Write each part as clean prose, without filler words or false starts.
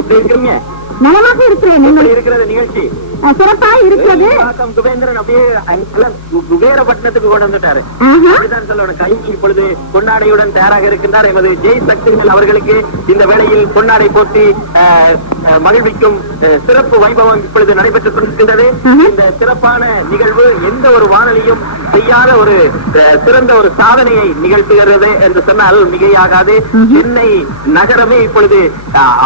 எப்படி இருக்கிறீங்க? நலமாக இருக்கிறேன். இருக்கிறது நிகழ்ச்சி சிறப்பாக இருக்கிறது. குபேந்திரன் அப்படியே குபேரப்பட்டினத்துக்கு கொண்டு வந்துட்டாரு. சொல்லணும். கை இப்பொழுது பொன்னாடையுடன் தயாராக இருக்கின்றார். எமது ஜெய் சக்திகள் அவர்களுக்கு இந்த வேளையில் பொன்னாடை போட்டி மகிழ்விக்கும் சிறப்பு வைபவம் இப்பொழுது நடைபெற்றுக் கொண்டிருக்கின்றது. இந்த சிறப்பான நிகழ்வு எந்த ஒரு வானொலியும் செய்யாத ஒரு சிறந்த ஒரு சாதனையை நிகழ்த்துகிறது என்று சொன்னால் மிகையாகாது. சென்னை நகரமே இப்பொழுது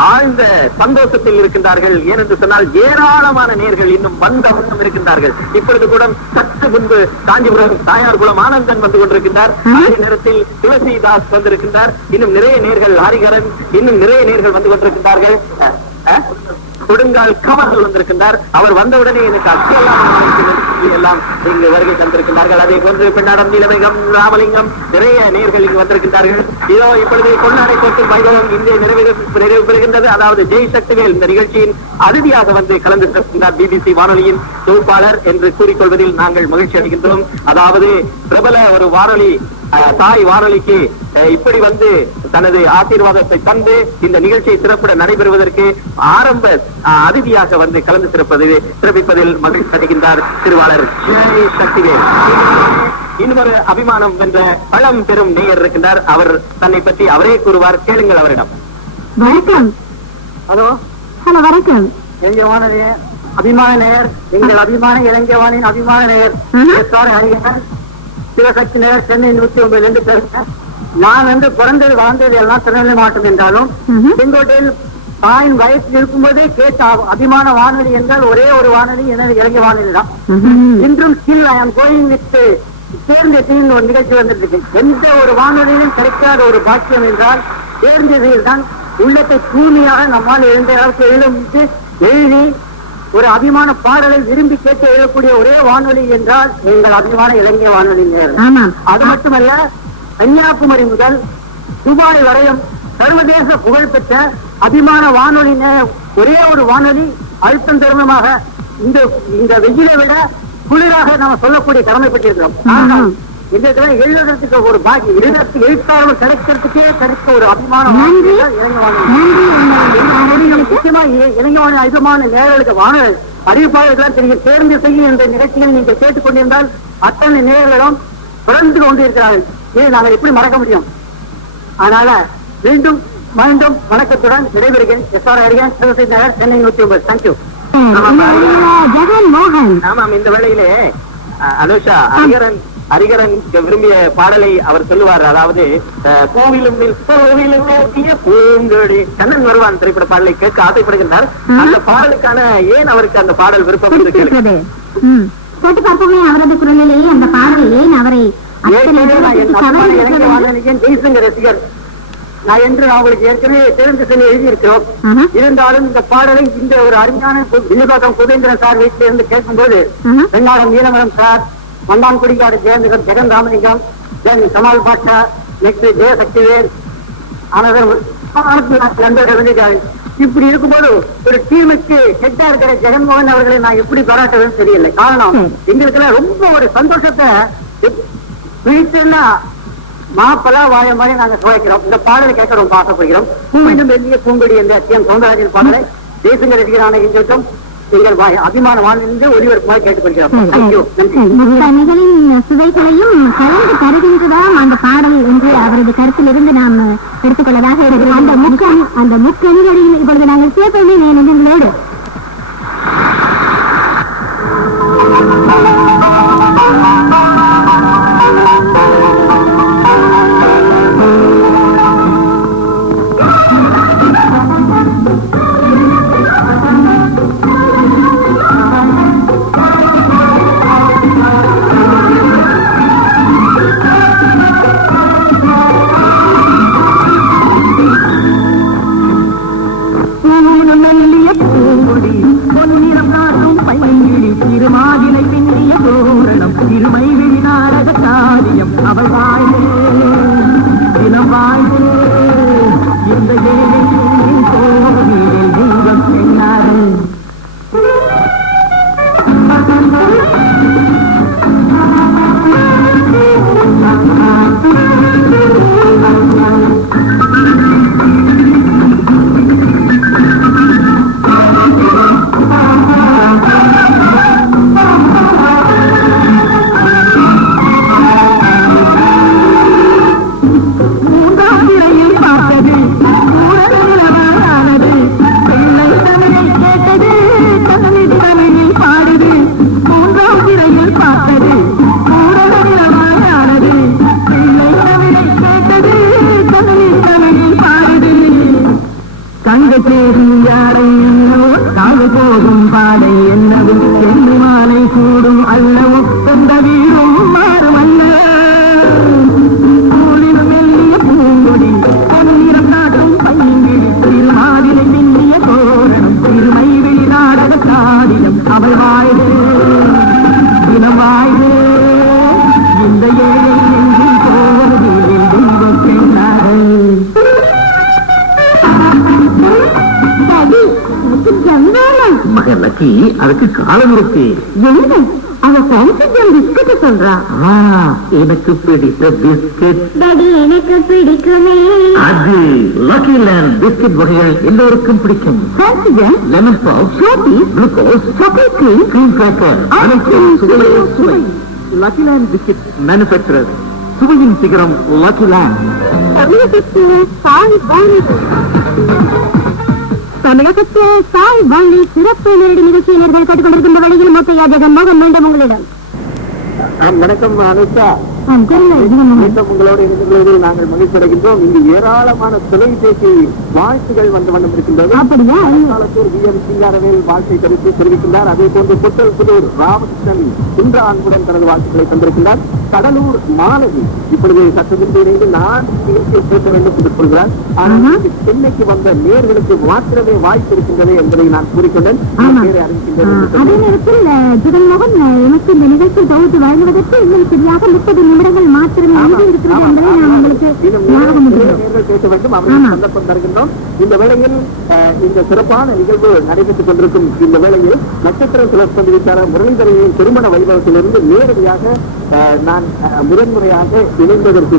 ஆழ்ந்த சந்தோஷத்தில் இருக்கின்றார்கள். ஏனென்று சொன்னால் ஏராளமான நேர்கள் இன்னும் வந்த வண்ணம் இருக்கின்றார்கள். இப்பொழுது கூட சற்று முன்பு காஞ்சிபுரம் தாயார்குளம் ஆனந்தன் வந்து கொண்டிருக்கின்றார். அதே நேரத்தில் துளசிதாஸ் வந்திருக்கின்றார். இன்னும் நிறைய நேர்கள், ஹரிகரன், இன்னும் நிறைய நேர்கள் வந்து கொண்டிருக்கின்றார்கள். கொடுங்கால் கமர்கள் வந்திருக்கின்றார். அவர் வந்தவுடனே எனக்கு எல்லாம் இங்கு வருகை தந்திருக்கின்றார்கள். அதே போன்று பின்னாடம் நீலவேகம், ராமலிங்கம், நிறைய நேர்கள் இங்கு வந்திருக்கின்றார்கள். இதோ இப்பொழுது பொன்னாடை போட்டு வைபவம் இங்கே நிறைவு பெறுகின்றது. அதாவது ஜெய் சக்திவேல் இந்த நிகழ்ச்சியின் அதிதியாக வந்து கலந்து சிறப்பித்தார். பிபிசி வானொலியின் தொகுப்பாளர் என்று கூறிக்கொள்வதில் நாங்கள் மகிழ்ச்சி அடைகின்றோம். அதாவது பிரபல ஒரு வானொலி தாய் வானொலிக்கு இப்படி வந்து தனது ஆசீர்வாதத்தை தந்து இந்த நிகழ்ச்சியை சிறப்புட நடைபெறுவதற்கு ஆரம்ப அதிதியாக வந்து கலந்து சிறப்பிப்பதில் மகிழ்ச்சி அடைகின்றார் திருவாளர் ஜெய் சக்திவேல். இன்னொரு அபிமானம் வென்ற பழம் பெரும் நேயர் இருக்கின்றார். அவர் தன்னை பற்றி அவரே கூறுவார். கேளுங்கள் அவரிடம். வணக்கம். ஹலோ ஹலோ வணக்கம். இளைஞவான அபிமான நேயர், எங்கள் அபிமான இளைஞவானின் அபிமான நேயர் ஹரிகரன், சிவசக்தி நேயர், சென்னை 109 பேருங்க. நான் வந்து பிறந்தது வாழ்ந்தது எல்லாம் திருநெல்வேலி மாவட்டம் என்றாலும் செங்கோட்டையில் தாயின் வயசில் இருக்கும்போதே கேட்ட அபிமான வானொலி என்றால் ஒரே ஒரு வானொலி எனது இளைஞ வானொலி தான். இன்றும் still I am going with தேர்ந்தெட்டின்னு ஒரு நிகழ்ச்சி வந்திருக்கு. எந்த ஒரு வானொலியிலும் கிடைக்காத ஒரு பாக்கியம் என்றால் தேர்ந்தெட்டியில் தான் உள்ளத்தை தூய்மையாக நம்மால் எழுந்த அளவுக்கு எழுதி ஒரு அபிமான பாடலை விரும்பி கேட்டு எழுதக்கூடிய ஒரே வானொலி என்றால் எங்கள் அபிமான இளைஞர் வானொலி நேரம். அது மட்டுமல்ல, கன்னியாகுமரி முதல் துபாய் வரையும் சர்வதேச புகழ்பெற்ற அபிமான வானொலி ஒரே ஒரு வானொலி அழுத்தம் திருமணமாக இந்த வெயிலை விட குளிராக நாம சொல்லக்கூடிய கடமைப்பட்டிருக்கிறோம். இந்த எழுதுறதுக்கு ஒரு பாக்கி எழுத்தாளர் கிடைக்கிறதுக்கே கிடைக்க ஒரு அபிமான முக்கியமா இளைஞவாணி அதிகமான நேர்களுக்கு வானொலி அறிவிப்பாளர்கள் தெரியும். தேர்ந்து செய்யும் இந்த நிகழ்ச்சிகள் நீங்கள் கேட்டுக் கொண்டிருந்தால் அத்தனை நேர்களும் தொடர்ந்து கொண்டிருக்கிறார்கள். இதை நாங்கள் எப்படி மறக்க முடியும்? அதனால மீண்டும் வணக்கத்துடன் விடைபெறுகிறேன். எஸ்ஆர் ஹரிகரன், நகர், சென்னை 109. தேங்க்யூ. ஆமாம், இந்த வேளையிலே அனுஷா ஹரிகரன் விரும்பிய பாடலை அவர் சொல்லுவார். அதாவது கோவிலும் பூங்கொடி கண்ணன் வருவான் திரைப்பட பாடலை கேட்க ஆசைப்படுகின்றார். அந்த பாடலுக்கான ஏன் அவருக்கு அந்த பாடல் விருப்பம் கேட்டு பார்ப்போமே. அவரது குரலிலேயே அந்த பாடல் ஏன் அவரை ஜெய்சங்கர் ரசிகர் நான் என்று அவங்களுக்கு ஏற்கனவே தெரிந்து சொல்லி எழுதியிருக்கிறோம். இருந்தாலும் இந்த பாடலை இந்த ஒரு அருமையான வில்லிபாக்கம் குபேந்திரன் சார் வீட்டில இருந்து கேட்கும்போது வெண்ணாடம் நீலமரம் சார், மண்டான்குடிக்காடு ஜெயந்திரன், ஜெகன் ராமலிங்கம், கமால் பாட்சா, நெக்ஸ்ட் ஜெயசக்திவேல், நண்பர்கள் வந்து இப்படி இருக்கும்போது ஒரு டீமுக்கு ஹெட்டா இருக்கிற ஜெகன்மோகன் அவர்களை நான் எப்படி பாராட்டுறதுன்னு தெரியல. காரணம் எங்களுக்கு எல்லாம் ரொம்ப ஒரு சந்தோஷத்தை பிடிச்சுன்னா மாப்பலா வாழ மாதிரி நாங்க சுவைக்கிறோம். இந்த பாடலை கேட்க ரொம்ப ஆசைப்படுகிறோம். பூமியிலும் வெள்ளிய பூங்கொடி என்ற எம் சௌந்தரராஜன் பாடலை தேசிய ரசிகரான எங்களுக்கும் எங்கள் அபிமான வானிலிருந்து ஒளிபரப்புமாய் கேட்டுக்கொள்கிறோம். சுவைகளையும் கலந்து தருகின்றதாம் அந்த பாடல் என்று அவரது கருத்திலிருந்து நாம் எடுத்துக்கொள்ளதாக இருக்கிறோம். அந்த முக்கணிகளில் இப்பொழுது நாங்கள் சேர்ப்பதே நேனோடு யாரை என்னவோ தாழ் போகும் பாதை என்னவோ எண்ணு மாலை கூடும் அல்லவோ சொந்த வீடும் மாறும் அல்ல மெல்லிய பூங்கொடி பொன்னிறம் நாட்டும் பைங்கிழி திருமாதிரை மின்னிய தோரணம் திருமை வெளி நாடக சாதியம் அவள் வாழ்வு தினம் வாழ்வு இந்த ஏழை எங்கும் போவது தெய்வம் பெண்ணார்கள் மகனுக்கு அதுக்கு காலம் இருக்கு சொல்றா எனக்கு பிடித்த பிஸ்கட் எனக்கு பிடிக்குமே அது லக்கி லேண்ட் பிஸ்கட் வகைகள் எல்லோருக்கும் பிடிக்கும் lemon pop glucose cream cracker அனைத்தும் சுவை லக்கி லேண்ட் பிஸ்கட் மேனுபேக்சரர் சுவையின் சிகரம் லக்கி லேண்ட் தமிழகத்து தாய் வள்ளி சிறப்பு நேரடி நிகழ்ச்சியினர்கள் கேட்டுக்கொண்டிருக்கின்ற வழியில் மொத்தையா ஜெகன்மோகன் மீண்டும் உங்களிடம் வணக்கம் அனுஷா. உங்களோடு இணைந்து நாங்கள் மகிழ்ச்சி அடைகின்றோம். இங்கு ஏராளமான தொலைபேசி வாழ்த்துகள் வந்து வண்ணம் இருக்கின்றது. காலத்தூர் வி எம் சிங்காரவேல் வாழ்த்தை கருத்து தெரிவிக்கின்றார். அதே போன்று புத்தல் புதூர் ராமகிருஷ்ணன் இன்ற அன்புடன் தனது வாழ்த்துக்களை தந்திருக்கின்றார். கடலூர் மாலதி இப்பொழுது சற்று முன்பு இணைந்து நான் நிகழ்ச்சியை பேச வேண்டும் என்று சொல்கிறார். ஆனால் சென்னைக்கு வந்த நேர்களுக்கு மாத்திரமே வாய்ப்பு இருக்கின்றது என்பதை நான் கூறிக்கொண்டேன். அதே நேரத்தில் ஜெகன்மோகன் எனக்கு இந்த நிகழ்ச்சி தொகுத்து வழங்குவதற்கு இன்னும் சரியாக 30 நிமிடங்கள் மாத்திரமே இருக்கிறது என்பதை நான் உங்களுக்கு பேச வேண்டும். அவர்கள் சந்தர்ப்பம் தருகின்றோம். இந்த வேளையில் இந்த சிறப்பான நிகழ்வு நடைபெற்றுக் கொண்டிருக்கும் இந்த வேளையில் நட்சத்திர சுழற்பந்து வீச்சாளர் முரளிதரனின் திருமண வைபவத்திலிருந்து நேரடியாக நான் முதன்முறையாக இணைந்ததற்கு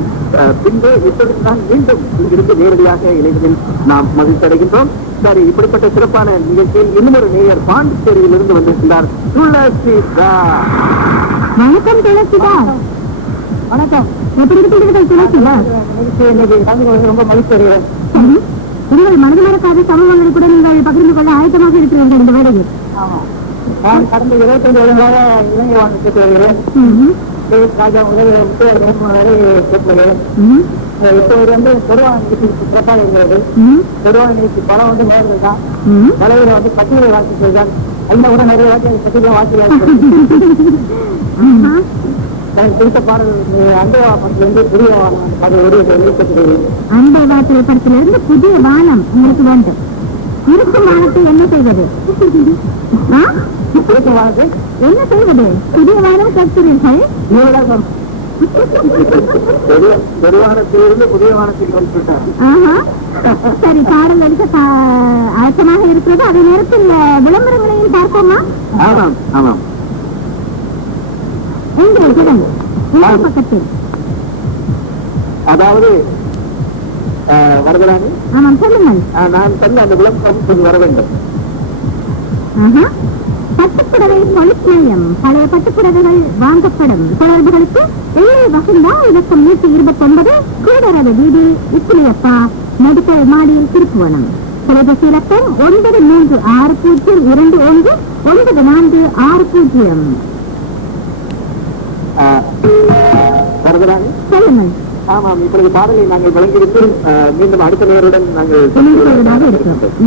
பின்பு இப்பொழுதுதான் மீண்டும் இங்கிருந்து நேரடியாக இணைவதில் நாம் மகிழ்ச்சி அடைகின்றோம். சரி, இப்படிப்பட்ட சிறப்பான நிகழ்ச்சியில் இன்னொரு நேயர் பாண்டிச்சேரியில் இருந்து வந்திருக்கிறார். துளசிதா. வணக்கம் துளசிதா. வணக்கம். எப்படி இருக்கிறீர்கள் துளசிதா? ரொம்ப மகிழ்ச்சி அடைகிறேன். உங்கள் மனதில் சமூகங்களை கூட நீங்கள் பகிர்ந்து கொள்ள ஆயத்தமாக இருக்கிறீர்கள் இந்த வேலையில். நான் கடந்த 25 வருடங்களாக இலங்கை வாழ்ந்து கேட்டு வருகிறேன். ராஜா உதவி வரை கேட்கிறேன். இப்போ வந்து பொதுவான நிகழ்ச்சி சிறப்பாக இருக்கிறது. பொதுவான நிகழ்ச்சி படம் வந்து நேர்கள் தான். தலைவர் வந்து பட்டியலை வாசிக்கிறார். அந்த கூட நிறைய வாட்டி பட்டியலை வாசிக்கிறார். எனக்கு பிடித்த பாடல் அண்டவா படத்திலிருந்து புதிய வானம் பாடல் அண்டவா திரைப்படத்திலிருந்து புதிய வானம் உங்களுக்கு வேண்டும். இருக்கும் வானத்தை என்ன செய்வது? இருக்கும் வானத்தை என்ன செய்வது? புதிய வானம் கேட்கிறீர்கள். பெருவானத்திலிருந்து புதிய வானத்தில் வந்துவிட்டார். சரி, பாடல் அளிக்க ஆயத்தமாக இருக்கிறது. அதே நேரத்தில் விளம்பரங்களையும் பார்ப்போமா? ஆமாம் ஆமாம். பக்கத்தில் அதாவது வரதராணி. ஆமாம், சொல்லுங்கள். நான் சொன்ன அந்த விளம்பரம் கொஞ்சம் வர வேண்டும். பட்டுப்புடவை பொலிஸ் நிலையம். பழைய பட்டுப்புடவைகள் வாங்கப்படும். தொடர்புகளுக்கு வசந்தா இலக்கம் 129 கூடரது வீதி இக்குலியப்பா மெடிக்கல் மாடியில் திருப்புவனம். தொலைபேசி இலக்கம் 936021 9460. வரதராணி சொல்லுங்கள். ஆமாம், இப்பொழுது பாடலை நாங்கள் வழங்கிவிட்டு மீண்டும் அடுத்த நேருடன் நாங்கள்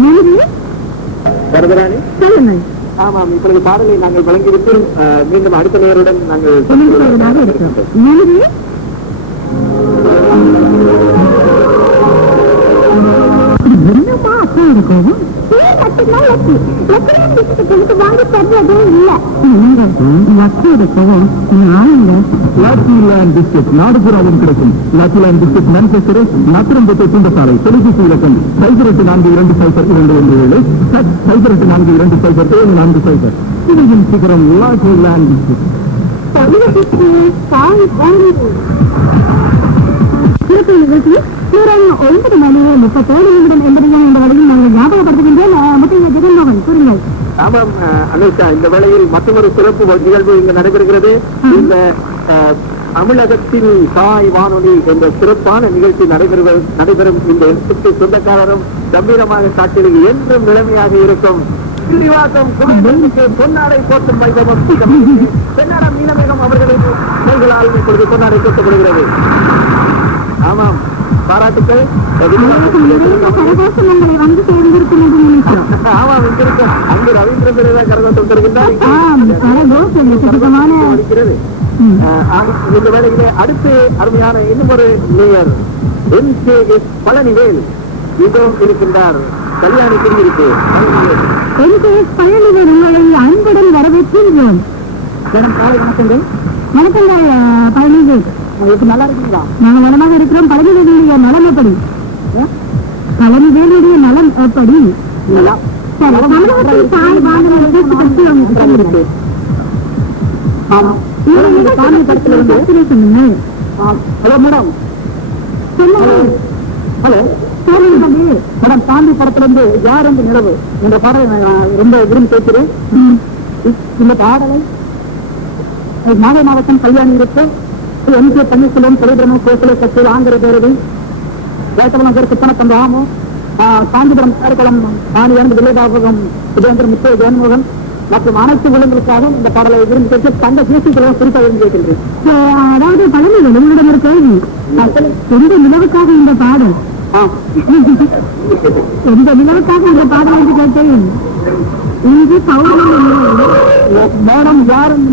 நன்றி. வரதராணி சொல்லுங்கள். ஆமாம், இப்பொழுது பாடலை நாங்கள் வழங்கிவிட்டு மீண்டும் அடுத்த நேருடன் நாங்கள் நன்றி. வாங்கி தருவதே இல்லை. நாடுபுறாவும் கிடைக்கும். லாக்கிலாண்ட் பிஸ்கட் மேனுபேக்சரர் நத்திரம்பட்டு துண்டசாலை. தொலைபேசி இலக்கம் 08422027 0842207440. இதையும் சிகரம் லாக்கிலாண்ட் பிஸ்கட். சிறப்பு நிகழ்ச்சி 9:37 என்பதையும் இந்த வழியில் நாங்கள் ஞாபகப்படுத்துகின்றோம். முத்தையா ஜெகன்மோகன், கூறுங்கள். ஆமாம் அனுஷா, இந்த வேளையில் மற்றொரு சிறப்பு நிகழ்வு இங்கு நடைபெறுகிறது. இந்த தமிழகத்தின் தாய் வானொலி என்ற சிறப்பான நிகழ்ச்சி நடைபெறும் இந்த இடத்துக்கு சொந்தக்காரரும் கம்பீரமாக காட்டியது என்றும் நிலைமையாக இருக்கும். ஸ்ரீனிவாசம் குடும்பத்துக்கு பொன்னாடை போட்டும் வைபவம் பெண்ணாடம் மீனவேகம் அவர்களின் கைகளால் இப்பொழுது பொன்னாடை போட்டப்படுகிறது. ஆமாம், பாராட்டுக்கள். நிறைய கரகோஷங்களை வந்து சேர்ந்திருக்கும் என்று நினைக்கிறோம். ஆமா, வந்திருக்கோம். அங்கு ரவீந்திர பெரேரா கரகோஷம் தருகின்றார். கரகோஷம் சுத்தமான இருக்கிறது. இந்த வேளையிலே அடுத்து அருமையான இன்னும் ஒரு மேயர் MKS பழனிவேல் மிகவும் இருக்கின்றார். கல்யாணி இருக்கு. MKS பழனிவேல் உங்களை அன்புடன் வரவேற்கின்றோம். காலை வணக்கங்கள். வணக்கங்கள் பழனிவேல். உங்களுக்கு நல்லா இருக்குங்களா? நாங்கள் நலமாக இருக்கிறோம். பழனிவேலுடைய நலம் எப்படி? பழனிவேலுடைய நலம் எப்படி? சரி, தமிழகத்தில் தாய் வாழும் நிகழ்ச்சி பற்றி உங்களுக்கு சொல்லுங்கள். சாமி படத்துல இருந்து சொல்லுங்க. Hello madam. சொல்லுங்கள். ஹலோ சொல்லுங்க. மேடம், சாமி படத்துல இருந்து யார் அந்த நிலவு இந்த பாடலை நான் ரொம்ப விரும்பி கேட்கிறேன். இந்த பாடலை நாகை மாவட்டம் கல்யாணி இருக்கு MK பன்னீர்செல்வம் தொலைபிரம கோசலை கட்சியில் ஆந்திர பேரவை வேட்டவனகர் குப்பனத்தம் ராமு காஞ்சிபுரம் காரைக்குளம் பாணியாண்டு வில்லைபாபகம் சுதேந்திர முத்து ஜெயன்மோகன் மற்றும் அனைத்து விலங்குகளுக்காகவும் இந்த பாடலை விரும்பி கேட்டு தந்த பேசிக்கொள்ள குறிப்பாக விரும்பி கேட்கின்றேன். அதாவது பழனிவேல் உங்களிடம் ஒரு கேள்வி. எந்த நிலவுக்காக இந்த பாடல்? எந்த நிலவுக்காக இந்த பாடல் என்று கேட்டேன். இன்று பௌர்ணமி மேடம் யாரும்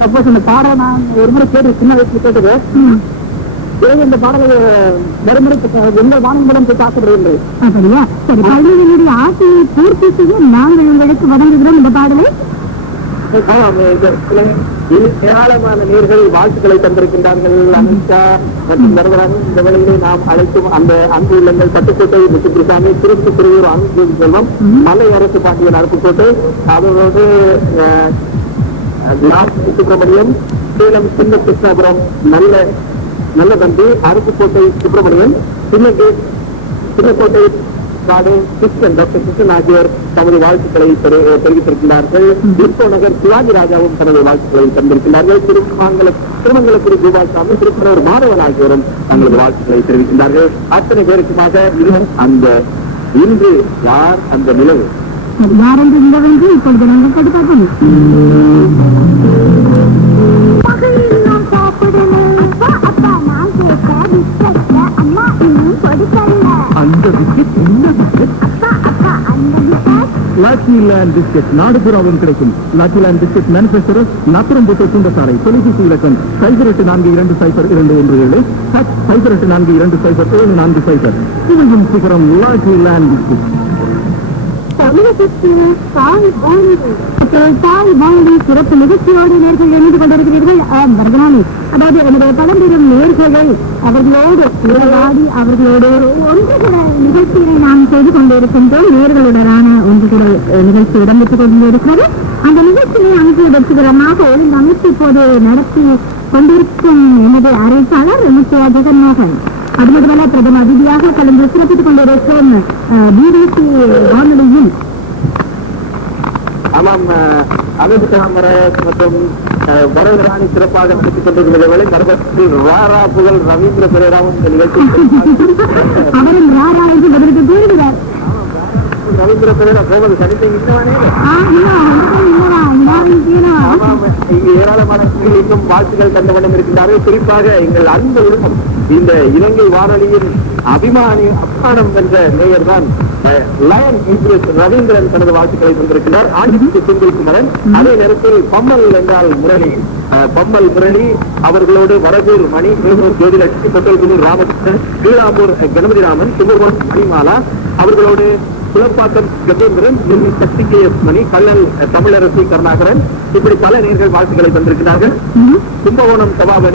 சப்போஸ் இந்த பாடலை நான் ஒரு முறை கேட்டு சின்ன வயசுல கேட்டது இந்த பாடலை மறுமுறை எந்த வானம் மூலம் கேட்டு ஆசைப்படுகின்றது. அப்படியா? சரி, பழனிவேலுடைய ஆசையை பூர்த்தி செய்ய நாங்கள் உங்களுக்கு வழங்குகிறோம் இந்த பாடலை. ஏராளமான நேர்கள் வாழ்த்துக்களை தந்திருக்கின்றார்கள். அமித்ஷா மற்றும் நரவராஜன். இந்த வேளையிலே நாம் அழைக்கும் அந்த அன்பு உள்ளங்கள் பட்டுக்கோட்டை முத்துசாமி, திருச்சி திருவூர் அன்பு செல்வம், மலை அரசு பாண்டியன் அருப்புக்கோட்டை, அதோடு சுப்பிரமணியம், சேலம் சின்ன கிருஷ்ணாபுரம் நல்ல தம்பி, அருப்புக்கோட்டை சுப்பிரமணியன், சின்னக்கோட்டை காடு கிருஷ்ணன், டாக்டர் கிருஷ்ணன் ஆகியோர் தமது வாழ்த்துக்களை தெரிவித்திருக்கிறார்கள். திருப்போ நகர் சிவாஜி ராஜாவும் தனது வாழ்த்துக்களை தந்திருக்கிறார்கள். திருமங்கலக்குடி கோபால்சாமி, திருப்பனூர் மாதவன் ஆகியோரும் தங்களது வாழ்த்துக்களை தெரிவிக்கின்றார்கள். அத்தனை பேருக்குமாக அந்த இன்று யார் அந்த நிலவு யாரென்று நிலவென்று இப்பொழுது நாங்கள் கடுப்பாகும். அந்த பிஸ்கெட் என்ன பிஸ்கெட்? லாட்சிலேண்ட் பிஸ்கெட் நாடுபுறாவும் கிடைக்கும். லாட்சிலேண்ட் பிஸ்கெட் மேனுபேக்சரர் நாத்திரம்பூட்டை சுண்டசாலை. தொலைபேசி இலக்கம் 0842202170 08422070 இவையும் சிகரம் லாட்சிலேண்ட் பிஸ்கெட். சிறப்பு நிகழ்ச்சியோடு நேர்கள் இணைந்து கொண்டிருக்கிறீர்கள். அதாவது என்னுடைய பழம்பெரும் நேர்களை அவர்களோடு உரையாடி அவர்களோடு ஒன்று கூட நிகழ்ச்சியை நாம் செய்து கொண்டிருக்கின்றோம். நேர்களுடனான ஒன்று கூட நிகழ்ச்சி இடம்பெற்றுக் கொண்டிருக்கிறது. அந்த நிகழ்ச்சியை அங்கு வெற்றிகரமாக ஒழுங்கமைத்து இப்போது நடத்தி கொண்டிருக்கும் எனது அறிவிப்பாளர் முக்கிய ஜெகன்மோகன். அது மட்டுமல்ல, பிரதம அதிதியாக கலந்து சிறப்பித்துக் கொண்டிருக்கும் BBC வானொலியில் ஆமாம், அமித் காமராஜ் மற்றும் வரதராணி சிறப்பாக நடத்திக் கொண்டிருக்கிற வேலை மறுபடியும் ராரா புகழ் ரவீந்திர பெரேராவும் இந்த நிகழ்ச்சி அவரும் ராரா என்று பதிலுக்கு கூறுகிறார். ரவீந்திர பெரேரா போவது சனித்தை இன்னவானே ஏராளமான இன்னும் வாழ்த்துக்கள் தந்த வண்ணம் இருக்கின்றார்கள். குறிப்பாக எங்கள் அன்பு உலகம் இந்த இலங்கை வானொலியின் அபிமானம் வென்ற மேயர் தான் லயன் இம்ப்ரெஸ் ரவீந்திரன் தனது வாழ்த்துக்களை தந்திருக்கிறார். ஆண்டிக்கு சுந்தரிக்குமரன். அதே நேரத்தில் பம்மல் என்றால் பம்மல் முரளி அவர்களோடு வரகூர் மணி, ஜோதிலட்சுமி, தொட்டல்குனூர் ராமகிருஷ்ணன், கீழாம்பூர் கணபதிராமன், சுப்பிரமணியன் மணிமாலா அவர்களோடு குலப்பாக்கம் கஜேந்திரன், சக்தி KS மணி, கல்லல் தமிழரசி கருணாகரன், இப்படி பல நேர்கள் வாழ்த்துக்களை தந்திருக்கிறார்கள். கும்பகோணம் சபாபதி